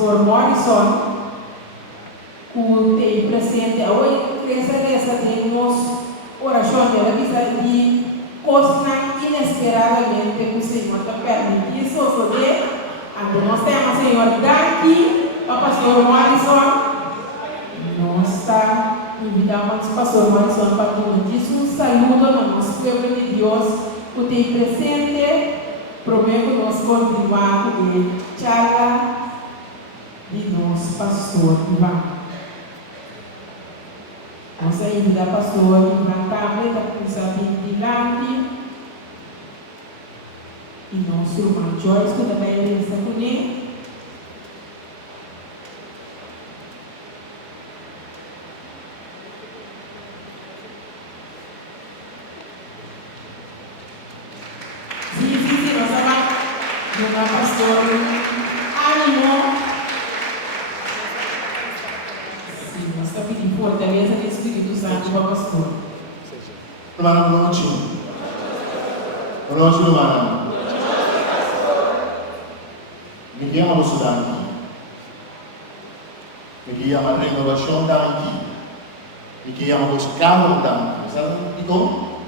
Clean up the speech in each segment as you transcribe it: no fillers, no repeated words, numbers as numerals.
Pastor Morrison, que tem presente hoje, essa temos oração dela que coisa inesperadamente que o Senhor está permitindo isso poder. Ando nós temos Senhor daqui para Pastor Morrison. Nós está invitamos o Pastor Morrison para tudo isso. Um saludo ao nosso povo de Deus que tem presente. Prometo nós continuar com a charla de nosso pastor Ivan. Nós ainda pastor Ivan Cable da Comissão de Lante e nosso irmão Joyce que também está com ele. Pastor, ânimo. Sim, nós estamos pedindo fortaleza do Espírito Santo para o pastor. Romana, boa noite. Boa noite, Romana. Me chiamo Sudanti. Me chiamo Renovazione Danti. Me chiamo Carlo Danti. Sabe como?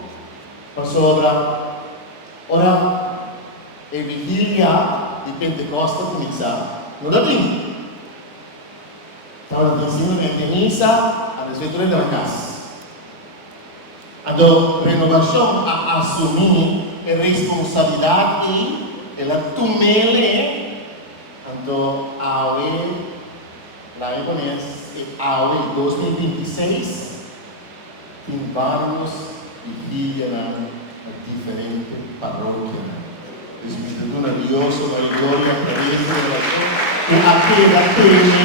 Pastor, ora e vigilia di Pentecoste comincia lunedì. Stavo insieme a messa alle sventure della casa. Ando renovazione a assumere le responsabilità e la tumele ando awe la Econes e awe 2026 in varios vigiliano a differenti parrocchie. Una Dios, una gloria, aquella teme,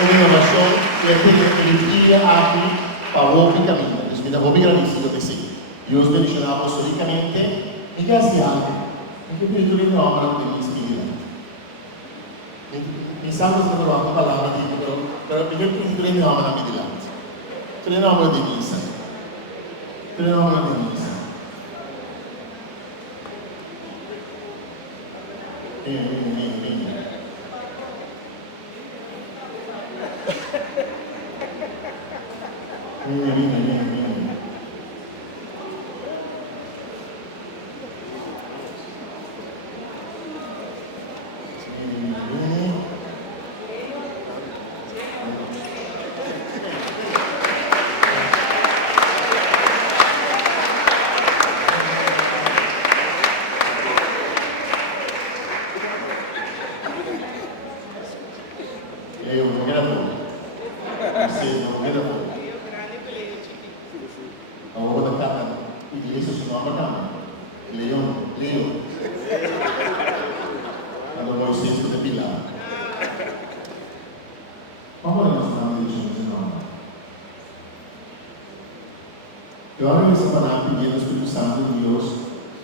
una oración, que tiene el aquí, para mi camino. Dios me da muy agradecido de sí. Dios bendicioná apostólicamente y gracias a que Espíritu de nombre de mi espíritu. Mi santo se lo hago palabra, pero el Espíritu de nombre a mi delante. Tu le nombre de misa. Tu le nombre de misa. E ora nessa semana pedimos ao Espírito Santo de Deus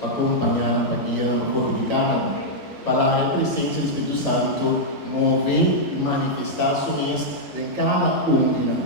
para acompanhar, para guiar, para fortificar, para a presença do Espírito Santo mover e manifestar ações em cada um de nós.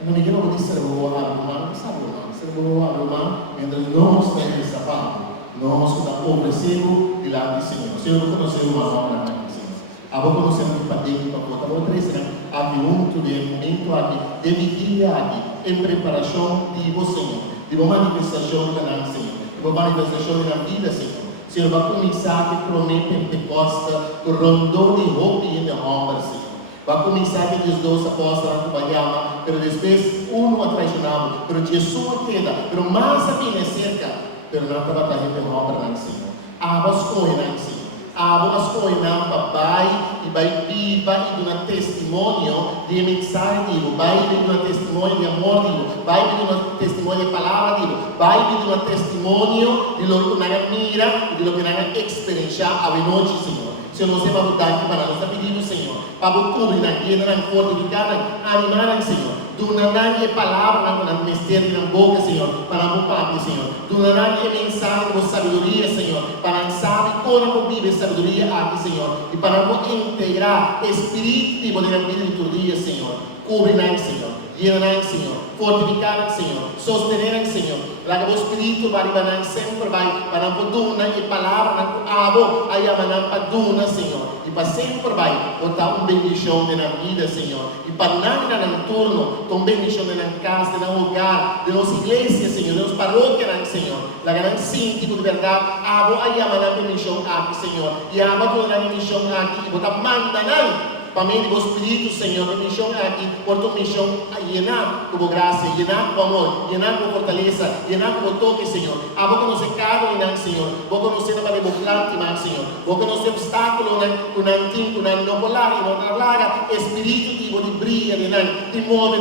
Eu não me lembro de ser boa a Roma, não sabe Roma, ser boa a Roma, mientras nós temos essa parte, nós oferecemos diante do Senhor. O Senhor não conheceu uma obra na Senhor. A boca não sendo de padrinho para botar outra vez, aqui muito de momento aqui, de vigia aqui, em preparação de Senhor, de uma manifestação da nossa Senhor, de uma manifestação da vida, Senhor. Senhor vai começar que promete Pentecoste, o rondou de roupa e de roupa, Senhor. Vai começar que os dois apóstolos acompanhavam, mas depois um atraicionava, mas Jesus queda, mas mais a mim é cerca, mas não estava trazendo roupa na Senhor. Abas coisas na Senhor. Abas coisas na papai e vai viva e do testemunho de mensagem, vai do testemunho de amor, vai do testemunho de palavra, vai do testemunho de lo que nós mira e de lo que nós experiencia a noite, Senhor. Senhor, nós temos vontade para nós pedir, Senhor, para cobrir na guia, na fortificar, animar, Senhor. Donará-lhe palavra na mistério na boca, Senhor, para o Pai, Senhor. Donará-lhe mensagem com sabedoria, Senhor, para saber como vive sabedoria aqui, Senhor, e para integrar espírito de poder vida liturgia, Senhor. Cobrirá, Senhor, llenará, Senhor, fortificar, Senhor, sostener, Senhor. Para que o Espírito vai sempre vai para a duna e palavra na abo, aí a manan para duna, Senhor. E para sempre vai botar uma bendição na vida, Senhor. E para nada no turno, uma bendição na casa, no lugar, de nossa igreja, Senhor, de nossa paróquia, Senhor. La gran síntico de verdade, abo aí a mandar bendição aqui, Senhor. E abo toda a bendição aqui, e botar manda não. Para mim, o Espírito, Senhor, a missão aqui, por tua missão, a llenar com graça, llenar com amor, llenar com fortaleza, llenar com toque, Senhor. A vou conhecer cada um, Senhor. Vou conhecer para demonstrar, Senhor. Vou conhecer obstáculo, com antigo, com não polar, e não larga, Espírito de brilha, de move,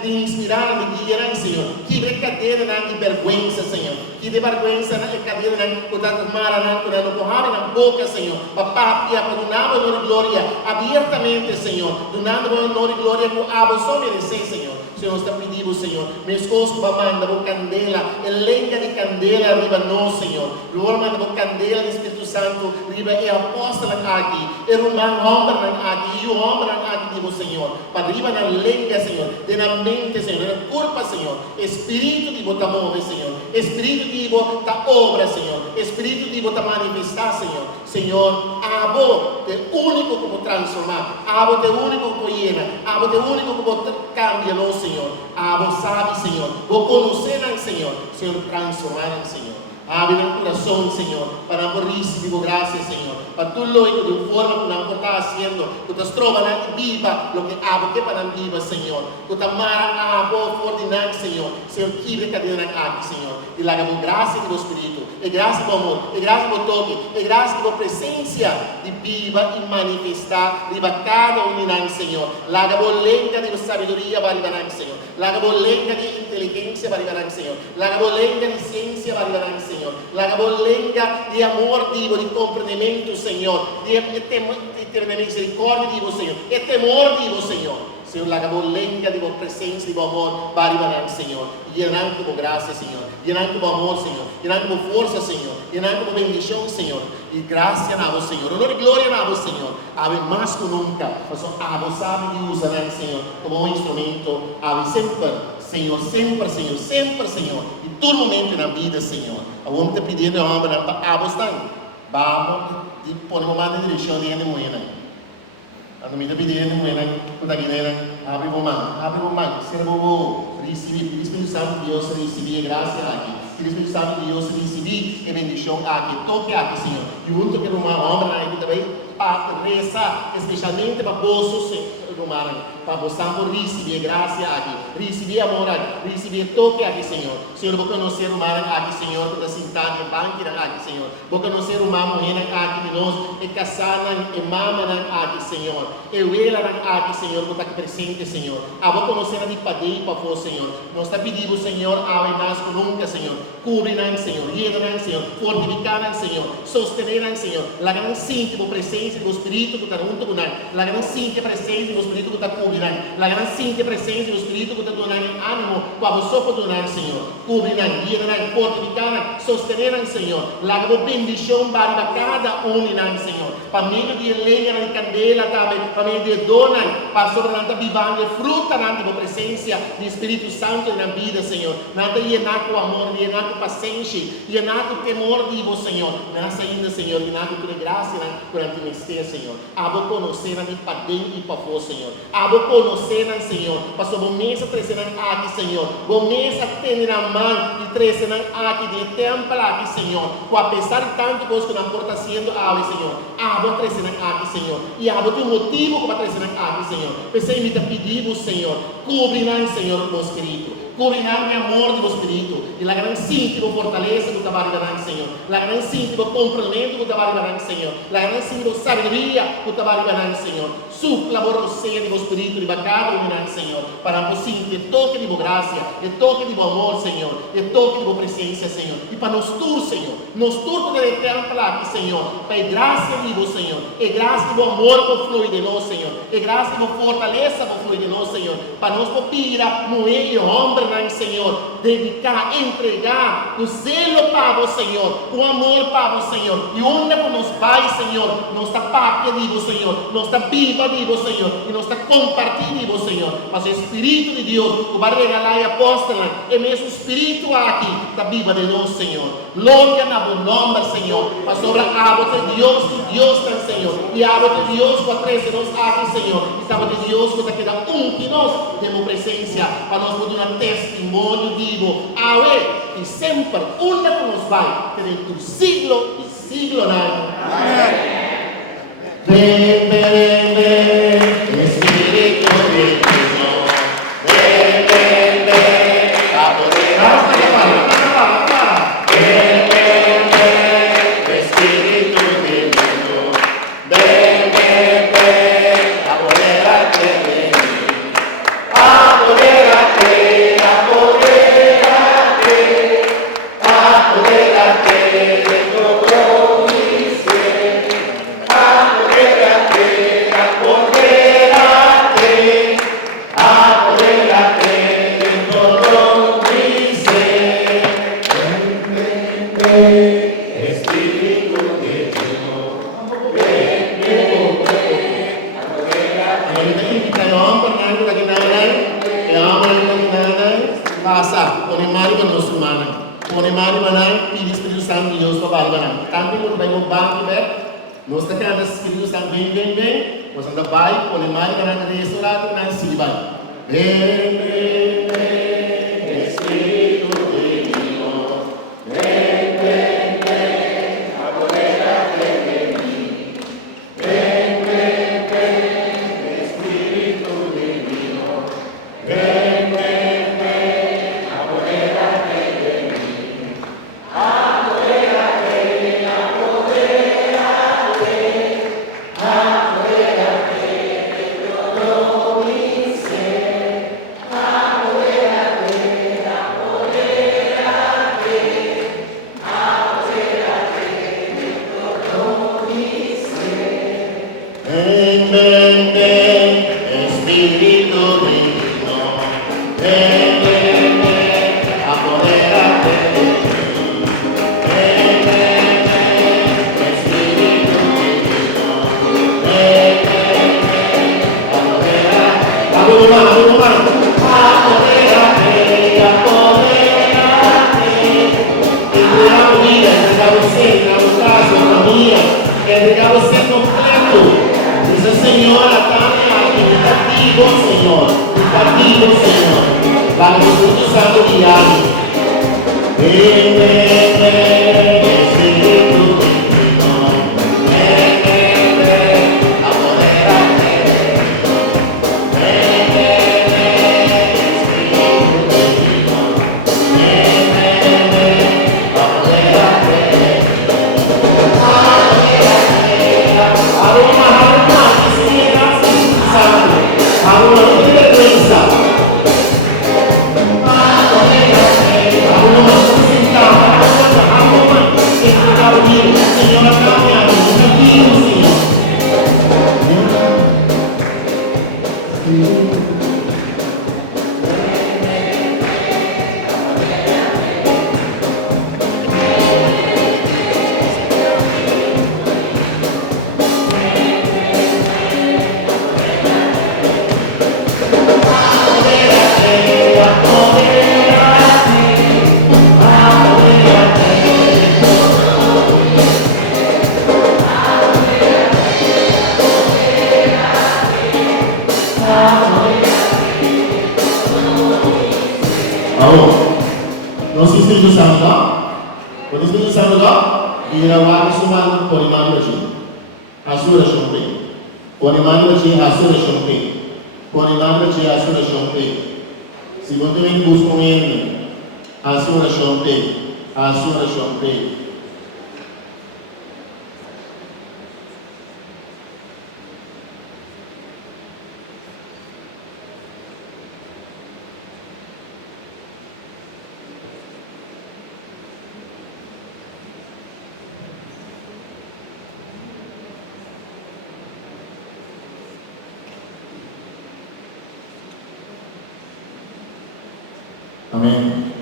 de inspirar, de guiar, Senhor. Que brincadeira, de vergonha, Senhor. Que de vergonha, cadeira, com tanto mar, com não porrada na boca, Senhor. Papá, e a perdonava, glória, abertamente. Senhor, do nada honor e glória com a só merecer, Senhor. Senhor, está pedindo, Senhor, meus esposo manda com candela, lenha de candela arriba nós, Senhor. Lord, manda com candela do Espírito Santo, arriba é apóstolo aqui, é romano homem aqui, e o homem aqui, digo, Senhor, para arriba na lenha, Senhor, de na mente, Senhor, na culpa, Senhor, Espírito de botar move, Senhor, Espírito de botar obra, Senhor, Espírito de botar manifestar, Senhor. Senhor, abo te único como transformar, abo te único como llena, abo te único como cambia, no, Senhor. Abo sabe, Senhor, vou conhecer, Senhor, Senhor, transformar, Senhor. Abre o coração, Senhor, para por receber graça, Senhor. Para tudo de forma que não está fazendo, que te trova na viva, o que abo que para viva, Senhor. Que te mara abo fortinar, Senhor. Senhor, que brincadeira aqui, Senhor. E lá com graça do Espírito, e graça do amor, e graça do toque, e graça da presença de viva e manifestar, de cada unidade, Senhor. Lá com lenga de sabedoria para ir, Senhor. Lá com lenga de inteligência para ir, Senhor. Lá com lenga de ciência para ir, Senhor. La bolenga de amor digo, de compreendimento, Senhor, de misericórdia digo, Senhor, e temor digo, Senhor. Senhor, la bolenga de presença, de amor, para Senhor, llenando com graça, Senhor, llenando com amor, Senhor, llenando com força, Senhor, llenando com bendição, Senhor, e graça na vos, Senhor, honor e glória na vos, Senhor, ave mais que nunca, mas a vos sabe que usa, Senhor, como um instrumento, ave sempre, Senhor, sempre, Senhor, sempre, Senhor, em todo momento na vida, Senhor. A vamos te pedindo a obra para abostar. Vamos e ponemos mais de direção de moeda. A não me pedindo moeda, quando a guineira abre o mão, servo receber, Espírito Santo de Deus receber graça aqui. Espírito Santo de Deus receber e bendição aqui. Toque aqui, Senhor. E junto que uma obra aqui também, para rezar, especialmente para bolsos, para você receber graça aqui, receber amor aqui, receber toque aqui, Senhor. Senhor, vou conhecer o mar aqui, Senhor, que está sentado em banco aqui, Senhor. Vou conhecer o mar morrendo aqui de nós, e casar e mama aqui, Senhor. E ela aqui, Senhor, que está aqui presente, Senhor. Vou conhecer a de padeiro para você, Senhor. Nós está pedindo, Senhor, ave mais que nunca, Senhor. Cubrirão, Senhor, llenan, Senhor, fortificarão, Senhor, sostenerão, Senhor. La gran síntima presença do Espírito que está junto com nós. La gran síntima presença do Espírito que está cubrirão. La gran síntima presença do Espírito que está dando ânimo para você poder, Senhor. Cubrirão, llenan, fortificarão, sostenerão, Senhor. La gran bendição para cada um, Senhor. Para meio de lenha de candela também, para meio de dona, para sobre nada vivando, fruta na presença do Espírito Santo na vida, Senhor. Nada llenar com amor, llenar com paciência, llenar com temor de você, Senhor. Nessa ainda, Senhor, llenar com tua graça durante o mistério, Senhor. Abo conhecer de para dentro e para fora, Senhor. Abo conhecer, Senhor. Para sobre mesa trazer aqui, Senhor. Bom mesa ter na mão e trazer aqui de templo aqui, Senhor. Com apesar de tanto coisa que não importa sendo ave, Senhor. Abo trazer aqui, Senhor. E abo tem motivo para trazer aqui, Senhor. Pensei me pedir, Senhor. Cobrirá, Senhor, o nosso querido. Cobrirá o amor do Espírito. E a grande síntima fortaleza do trabalho da Senhor. A grande síntima complemento do trabalho da Senhor. A grande síntima sabedoria do trabalho da Senhor. Supla por você do Espírito de bacana, Senhor. Para você sentir toque de graça, e toque de amor, Senhor. E toque de presença, Senhor. E para nós todos, Senhor. Nós todos devemos ter aqui, Senhor. Para a graça de Deus, Senhor. E graça do amor que flui de nós, Senhor. E graça da fortaleza que flui de nós, Senhor. Para nós, Pira, mulher e homem, Senhor, dedicar entregar o zelo para o Senhor, o amor para o Senhor. E onde nos vai, Senhor, nos está pátria de Senhor, nos está viva de Senhor, e nos está compartilhando de Senhor. Mas o Espírito de Deus, o vai regalar e apóstola, é mesmo o Espírito aqui, está viva de nós, Senhor. Glória no nome, Senhor. Mas sobre a água de Deus está, Senhor. E a água de Deus, com a três de nós aqui, Senhor. E a água de Deus, com cada que nós temos presença, para nós poder um testemunho vivo. E sempre, onde nos vai, ter siglo e siglo. Amém. Ven, ven, ven, Espíritu de Dios. Ven, ven, ven, a poder ven, ven, ven, Espíritu de Dios. Ven, ven, ven, apodérate de mí. Apodérate, apodérate, apodérate de todo mi ser. Apodérate, apodérate, apodérate de todo mi ser. Ven, ven, ven, Espíritu de Dios. Ven, ven, ven, apodérate. Kailangan pernah lagi nanay, kailangan lagi nanay, basa, kung imari ba nos humana, kung imari ba nanay, pili Espiritu Santo de Deus para balbanan. Tanto kung ba yung banki ba, nos está quedando Espiritu Santo vem, vem, vem, mas anda vai, kung imari ba nanay restaurado, nanay silibay. Ven, ven, ven, Espíritu de Dios. Ven, ven, ven, apodérate de mí. Ven, ven, ven, Espíritu de Dios. Ven, ven, ven, apodérate de mí. Apodérate, apodérate, apodérate de todo mi ser. Apodérate, apodérate, apodérate de todo mi ser. Ven, ven, ven, Espíritu de Dios. Ven, ven, ven, apodérate de mí. Ven, ven, ven, Espíritu de Dios. Ven, ven, ven, apodérate. Apodérate, apodérate. Entregar a vida, entregar você, entregar o caso, a família, entregar você completo. Diz a Senhora, está vivo, Senhor. Está vivo, Senhor. Para o Espírito Santo guiar. Ven, ven, ven, Espíritu de Dios. Ven, ven, ven, apodérate. Ven, ven, ven, Espíritu de Dios. Ven, ven, ven, apodérate. Aroma, Espírito Santo. Aroma, liderança. Aroma, sustentar. Aroma, entregar o livro. Senhor, a caminhada. Está vivo, Senhor. Nosso Espírito Santo, o Espírito Santo, irá lá sumando por imagem de Asura Chompe, por imagem de Asura Chompe, por imagem de Asura Chompe. Se você vem buscar ele, Asura Chompe, Asura Chompe. Amém.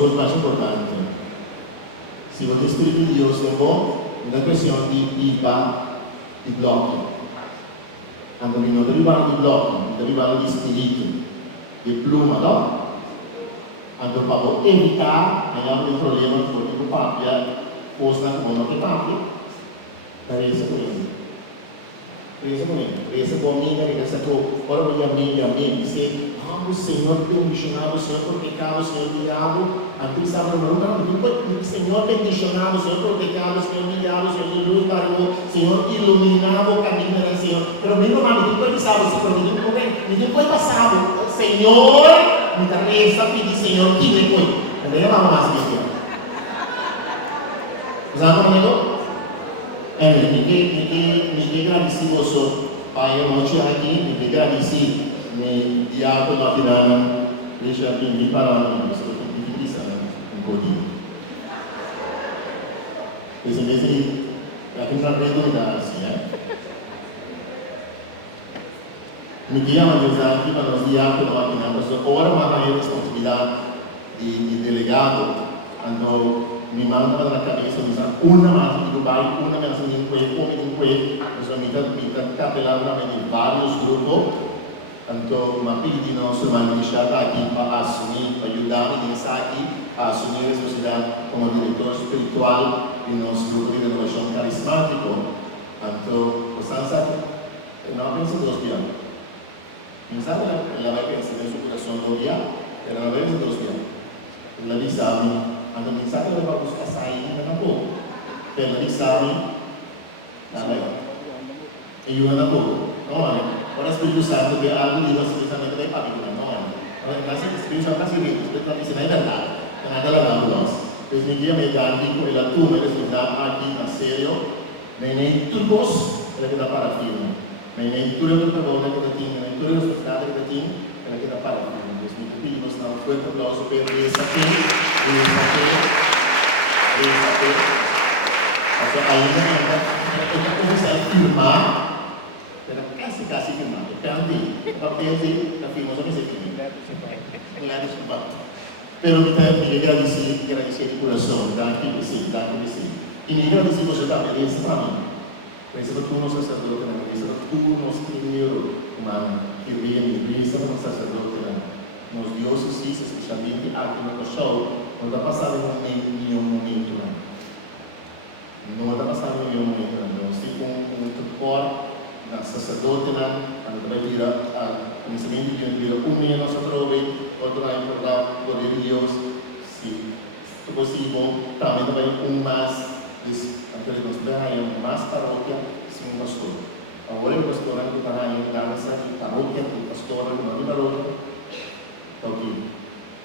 coisa mais importante. Se o Espírito de Deus levou, uma questão de IPA de bloco. Quando não derivado de bloco, derivado de espírito, de pluma, não? Quando para evitar, aí há um problema com o papel, coisa como não tem papel, daí isso mesmo. Presa comigo, que essa coisa, ora vou amém, dizer, o Senhor bendicionado, o Senhor por pecado, o Senhor diabo, aqui estava o Senhor bendicionado, o Senhor por pecado, o Senhor diabo, o Senhor de luz para o Senhor iluminado o caminho do Senhor. Pero mesmo mal, ninguém pensava, ninguém foi passado, Senhor, me dá essa pedir, Senhor, que me foi. Também não vamos mais dizer. Sabe comigo? Ninguém agradece você, Pai, eu não te aqui, ninguém agradece. Me diabo na tirana, deixa me parar, não sei o que precisa, um pouquinho. Esse mês aí, aqui não aprendo nada assim, né? Me guia uma vez aqui para nós diabo na tirana, mas agora uma maior responsabilidade de delegado, então me manda para a cabeça, me diz, uma mais de Dubai, uma mais de Inque, nós me capelando de vários grupos. Então, uma pedi nosso irmão deixar aqui para assumir, para ajudar a pensar aqui, a assumir a responsabilidade como diretor espiritual do nosso grupo de renovação carismático. Então, você sabe, não pensa dos dias. Pensar, ela vai pensar em seu coração do dia, ela não vai pensar dos dias. Ela diz, sabe, quando pensar que ela vai buscar sair, ela não pode. Ela diz, sabe, tá bem. E eu não pode. Não é? Ora Espírito Santo che ha l'unico spiritualmente dai papi come noi. Grazie al Spirito Santo spiritualmente si vede là, non è dalla ambulance. Per me mi danno quella tu me responsabilità aqui na serio, nei turbos che da parafino. Nei turbos che vuole che tin, nei turbos che sta che tin, che da parafino. Per me quindi non sta un fuerte applauso per essa qui, Allora, ainda come sai firmare era quase firmado. Candy, papel la firmosa que se firme. Claro, es un papo. Pero me agradecer de coração, daqui que sim. E me agradecer você também, esse para mim. Pensa que tu não sacerdote, não pensa que tu não primeiro humano que vem em igreja, não sacerdote, não. Nos dioses sim, especialmente aqui no show, não está passando nenhum momento, não. Não está passando nenhum momento, não. Se com cor na sacerdote na quando vai dire inizialmente di dire un nostro trove oltre a parlare con Dios sì se possibile también vai más anche le nostre hai más parrocchia sì un pastore ora il pastore che sta in danza di parrocchia il pastore non di parrocchia ok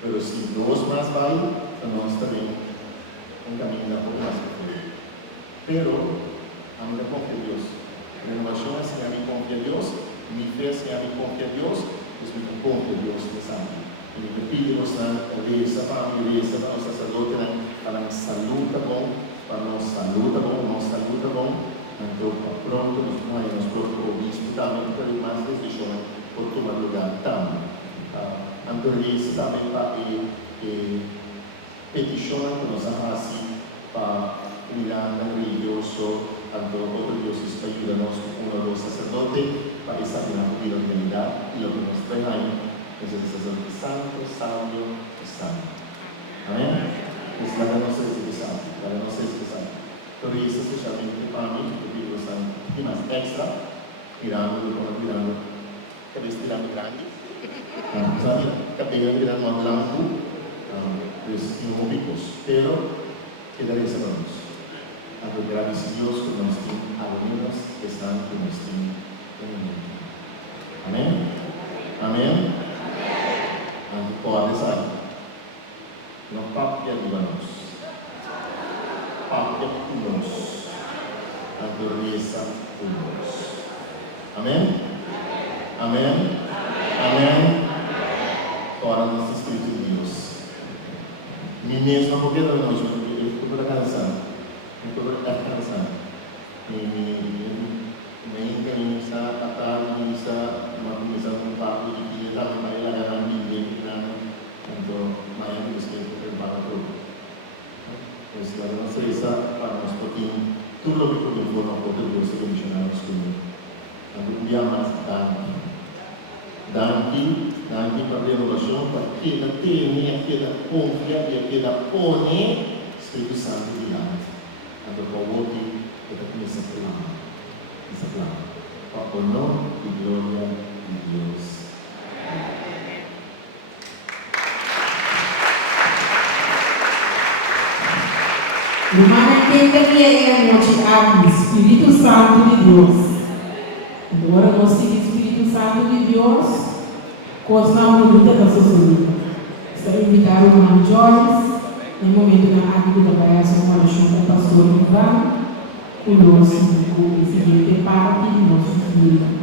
però se dos más vai non sta bene un cammino un más però amo con Dios. Renovación es que a mí confía a Dios, mi fe es que a mí confía a Dios, pues me confía a Dios de sangue. E me pedimos na igreja, para a igreja, para o sacerdote, para a saluta bom, então pronto, nós pronto o bispo também, para o mais deixou por tomar lugar também. Então a igreja também para peticionar que nós assim, para Miranda, religioso, tanto otros dioses ayúdanos uno de los sacerdotes para examinar la humanidad y lo que nos trae ahí es el sacerdote santo, sabio y santo. Amén. Es la de nosotros es santo, la de nosotros es santo. Pero eso especialmente para mí, que digo santo, y más extra, mirando, cabeza mirando grande, ¿sabes? Cabeza mirando blanco, pues inmóviles, pero quedaría sabernos. Gracias a Dios que nos tiene alumnos que están en nuestro mundo. Amén. Amén. Ante podes aí. Não papia divanos. Papia unos. Adormeza unos. Amém. Amém. Amém. Ora nosso Espírito de Deus. Mim mesmo porque nós eu fico para cansar. Ini sa kata bisa mengumumkan papu di kita mengenai layanan bimbing dan Então, amanhã eles têm que preparar tudo. Pues la nossa isa para nós pouquinho tudo o que começou na porta do Deus missionários comigo. Um dia mais daqui para a renovação, para que na tenha, que da confia, que da pone Espírito Santo de lá. Então, para o outro, que da começa a falar, essa palavra, para o nome e glória de Deus. Hermana, quem tem a noite abre Espírito Santo de Deus. Agora nós temos Espírito Santo de Deus, coisa não luta da sociedade. Está invitado o irmão Joyce, no momento na área da variação com o pastor Ivan, conosco, o seguinte parte de nosso filho.